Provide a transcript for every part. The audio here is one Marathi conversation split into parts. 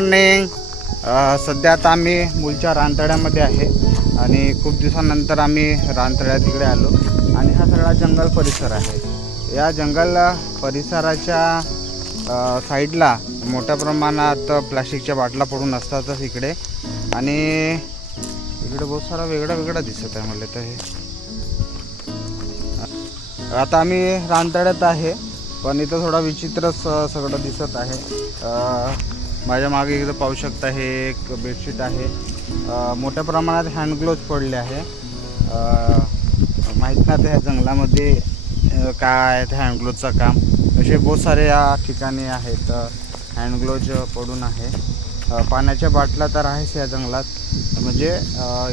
मॉर्निंग सध्या आता आम्ही मूलच्या रानतळ्यामध्ये आहे आणि खूप दिवसानंतर आम्ही रानतळ्या तिकडे आलो. आणि हा सगळा जंगल परिसर आहे. या जंगल परिसराच्या साईडला मोठ्या प्रमाणात प्लास्टिकच्या बाटला पडून असतातच इकडे. आणि इकडे बहुत सारा वेगळा वेगळा दिसत आहे मला तर हे. आता आम्ही रानतळ्यात आहे पण इथं थोडा विचित्रच सगळं दिसत आहे. माझ्या मागे इकडं पाहू शकता हे एक बेडशीट आहे. मोठ्या प्रमाणात हँडग्लोज पडले आहे. माहीत ना त्या जंगलामध्ये काय आहे त्या हँड ग्लोवचं काम. असे बहुत सारे या ठिकाणी आहेत हँडग्लोव्हज पडून आहे. पाण्याच्या बाटल्या तर आहेच या जंगलात. म्हणजे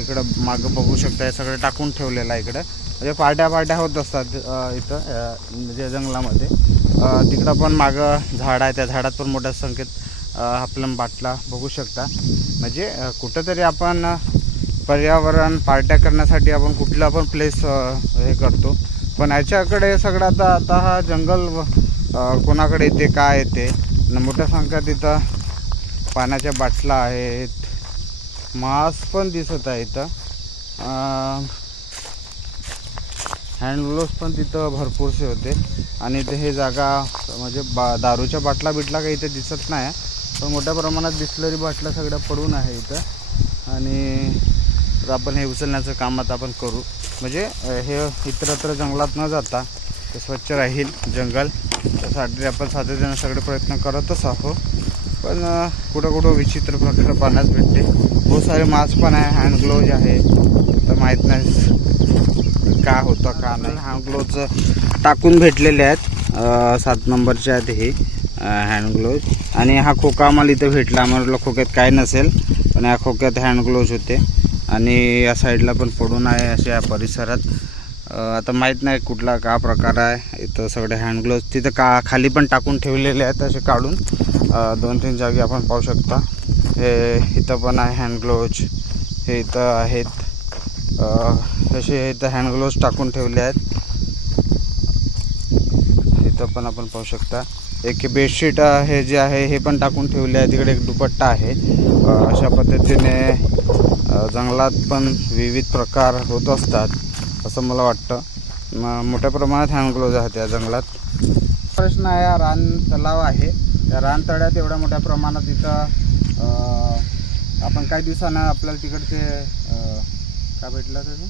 इकडं मागं बघू शकता हे सगळं टाकून ठेवलेलं आहे इकडं. म्हणजे पार्ट्या पार्ट्या होत असतात इथं म्हणजे जंगलामध्ये. तिकडं पण मागं झाड आहे त्या झाडात पण मोठ्या संख्येत हा प्लम बाटला बघू शकता. म्हणजे कुठंतरी आपण पर्यावरण पार्ट्या करण्यासाठी आपण कुठला पण प्लेस हे करतो. पण याच्याकडे सगळं आता आता हा जंगल कोणाकडे येते काय येते? मोठ्या संख्या तिथं पाण्याच्या बाटल्या आहेत. मास्क पण दिसत आहे इथं. हँडग्लोव्स पण तिथं भरपूरसे होते. आणि ते हे जागा म्हणजे बा दारूच्या बाटला बिटला काही इथे दिसत नाही. तर मोठ्या प्रमाणात बिस्लरी बाटल्या सगळ्या पडून आहे इथं. आणि तर आपण हे उचलण्याचं काम आता आपण करू. म्हणजे हे इतरत्र जंगलात न जाता ते स्वच्छ राहील जंगल. त्यासाठी आपण सातत्यानं सगळे प्रयत्न करतच आहोत. पण कुठं कुठं विचित्र प्रकार पाण्यास भेटते. बहुत सारे मास्क पण आहे. हँड ग्लोव्ज आहे. तर माहीत नाही का होतं का नाही. हँड ग्लोव्ज टाकून भेटलेले आहेत. सात नंबरचे आहेत हे हँड ग्लोव्ज. आणि हा खोका आम्हाला इथं भेटला. आम्हाला खोक्यात काय नसेल पण या खोक्यात हँड ग्लोव्ज होते. आणि या साईडला पण पडून आहे अशा या परिसरात. आता माहीत नाही कुठला का प्रकार आहे. इथं सगळे हँड ग्लोव्ज तिथं का खाली पण टाकून ठेवलेले आहेत असे काढून. दोन तीन जागी आपण पाहू शकता. हे इथं पण आहे हँड ग्लोव्ज हे इथं आहेत. असे इथं हँड ग्लोव्ज टाकून ठेवले आहेत. इथं पण आपण पाहू शकता. एक बेडशीट हे जे आहे हे पण टाकून ठेवले आहे. तिकडे एक दुपट्टा आहे. अशा पद्धतीने जंगलात पण विविध प्रकार होत असतात असं मला वाटतं. मोठ्या प्रमाणात हँडग्लोज आहेत या जंगलात. प्रश्न आहे हा रान तलाव आहे. त्या रानतळ्यात एवढ्या मोठ्या प्रमाणात इथं आपण काही दिवसानं आपल्याला तिकडचे काय भेटलं त्याचं?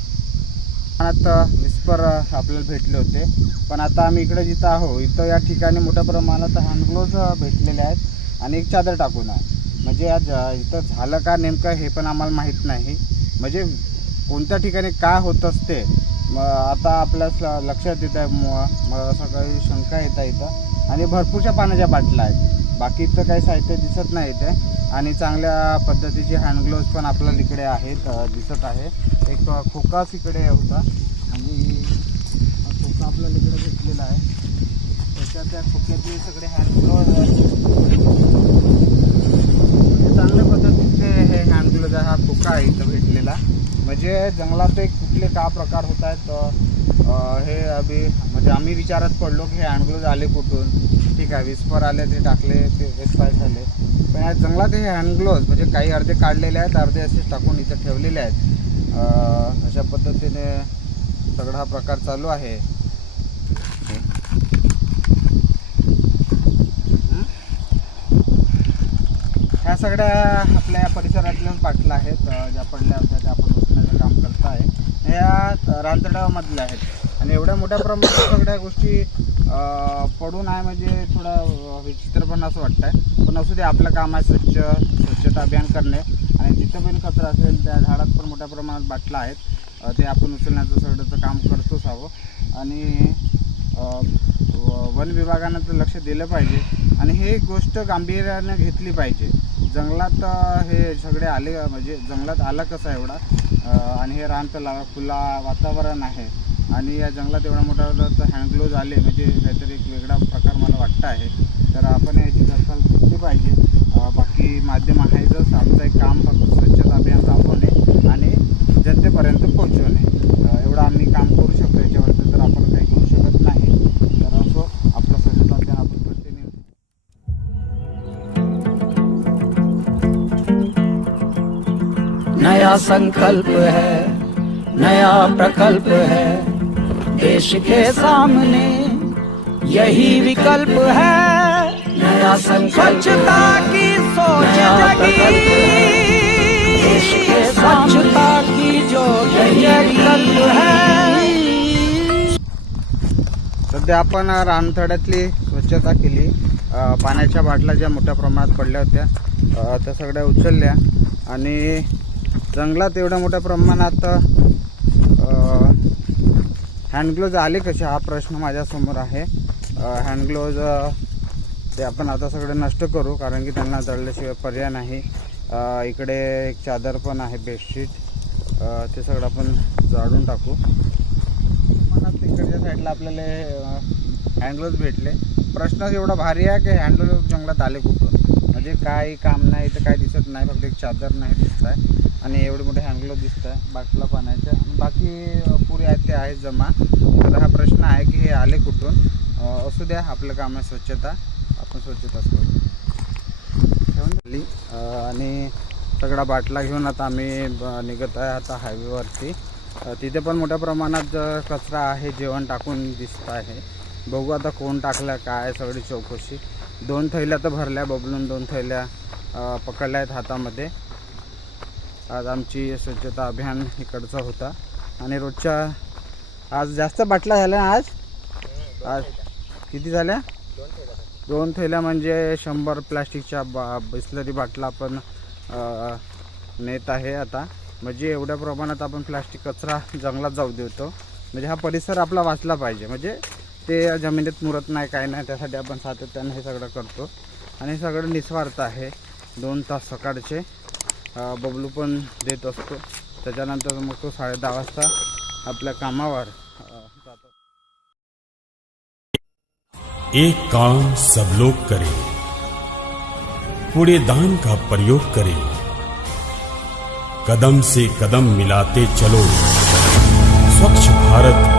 प्रमाणात मिस्पर आपल्याला भेटले होते. पण आता आम्ही इकडे जिथं आहो इथं या ठिकाणी मोठ्या प्रमाणात हँडग्लोव्ज भेटलेले आहेत आणि एक चादर टाकून आहे. म्हणजे आज इथं झालं का नेमकं हे पण आम्हाला माहीत नाही. म्हणजे कोणत्या ठिकाणी काय होत असते मग आता आपल्या स- लक्षात येत आहे मला सकाळी शंका येत आहे इथं आणि भरपूरशा पाण्याच्या बाटल्या आहेत. बाकीचं काही साहित्य दिसत नाही इथे. आणि चांगल्या पद्धतीचे हँडग्लोव्ज पण आपल्याला इकडे आहेत दिसत आहे. एक खोकास खोकाच इकडे होता. आणि हा खोका आपल्याला इकडे भेटलेला आहे. त्याच्या त्या खोक्यातले सगळे हँडग्लोव्ज म्हणजे चांगल्या पद्धतीचे हे हँडग्लोव्ज आहे. हा खोका आहे इथं भेटलेला. म्हणजे जंगलात एक कुठले का प्रकार होत आहेत हे अभि म्हणजे आम्ही विचारात पडलो की हे हँडग्लोव्ज आले कुठून? ठीक आहे विस्पर आले ते टाकले ते एक्सपायर झाले. पण या जंगलात हे हँडग्लोव्ज म्हणजे काही अर्धे काढलेले आहेत अर्धे असे टाकून इथं ठेवलेले आहेत. अशा पद्धतीने सगळा हा प्रकार चालू आहे. ह्या सगळ्या आपल्या या परिसरातल्या पाटल्या आहेत ज्या पडल्या होत्या त्या आपण उचलण्याचं काम करत आहे या रानतडावामधल्या आहेत. आणि एवढ्या मोठ्या प्रमाणात सगळ्या गोष्टी पडून आहे म्हणजे थोडं विचित्र पण असं वाटतं आहे पण असू दे आपलं काम आहे स्वच्छ स्वच्छता अभियान करणे. आणि जिथं पण कचरा असेल त्या झाडात पण मोठ्या प्रमाणात बाटला आहेत. ते आपण उचलण्याचं सगळं काम करतोच आहोत. आणि व- वन विभागानं तर लक्ष दिलं पाहिजे. आणि हे गोष्ट गांभीर्याने घेतली पाहिजे. जंगलात हे सगळे आले म्हणजे जंगलात आलं कसं एवढा? आणि हे रान खुला वातावरण आहे. आणि या जंगलात एवढा मोठा हँडग्लोव्ज आले म्हणजे काहीतरी एक वेगळा प्रकार मला वाटतं आहे. तर आपण याची दखल घेतली पाहिजे. बाकी माध्यम आहे जर आमचं एक काम फक्त स्वच्छता अभियान राबवणे आणि जनतेपर्यंत पोहोचवणे. एवढं आम्ही काम करू शकतो याच्यावरती तर आपण काही करू शकत नाही. तर असो आपलं स्वच्छता अभियान आपण कंटिन्यू नया संकल्प है नया प्रकल्प है। देश के सामने यही विकल्प है। नया स्वच्छता की सोच जगी। स्वच्छता की जो विकल्प है। सध्या आपण रानथड्यातली स्वच्छता केली. पाण्याच्या बाटल्या ज्या मोठ्या प्रमाणात पडल्या होत्या त्या सगळ्या उचलल्या. आणि जंगलात एवढ्या मोठ्या प्रमाणात हँडग्लोव्ज आले कसे? हा प्रश्न माझ्यासमोर आहे. हँडग्लोव्ज ते आपण आता सगळे नष्ट करू कारण की त्यांना जळल्याशिवाय पर्याय नाही. इकडे एक चादर पण आहे बेडशीट ते सगळं आपण जाळून टाकू. मला तिकडच्या साईडला आपल्याला हँडग्लोव्ज भेटले. प्रश्न एवढा भारी आहे की हँडग्लोव्ज जंगलात आले कुठून? म्हणजे काही काम नाही तर काय दिसत नाही फक्त एक चादर नाही दिसत आहे आणि एवढे मोठे हँगलो दिसत आहे बाटला पाण्याच्या. बाकी पुरी पुरे आहेत ते आहेत जमा. तर हा प्रश्न आहे की हे आले कुठून? असू द्या आपलं काम आहे स्वच्छता. आपण स्वच्छता असतो ठेवून झाली आणि सगळा बाटला घेऊन आता आम्ही ब- निघत आहे आता हायवेवरती तिथे पण मोठ्या प्रमाणात कचरा आहे जेवण टाकून दिसत आहे. बघू आता कोण टाकलं काय सगळी चौकशी. दोन थैल्या तर भरल्या बबलून दोन थैल्या पकडल्या आहेत हातामध्ये. आज आमची स्वच्छता अभियान इकडचा होता. आणि रोजच्या आज जास्त बाटला झाल्या आज? आज किती झाल्या? दोन थैल्या म्हणजे शंभर प्लॅस्टिकच्या बा बिस्लरी बाटला आपण नेत आहे आता. म्हणजे एवढ्या प्रमाणात आपण प्लॅस्टिक कचरा जंगलात जाऊ देतो. म्हणजे हा परिसर आपला वाचला पाहिजे. म्हणजे ते जमिनीत मुरत नाही काय नाही. त्यासाठी आपण सातत्याने हे सगळं करतो. आणि हे सगळं निस्वार्थ आहे. दोन तास सकाळचे बबलू पण देत असतो. त्याच्यानंतर मग तो साडे दहा वाजता आपल्या कामावर जातो. एक काम सब लोग करें। कूड़ेदान का प्रयोग करें। कदम से कदम मिलाते चलो। स्वच्छ भारत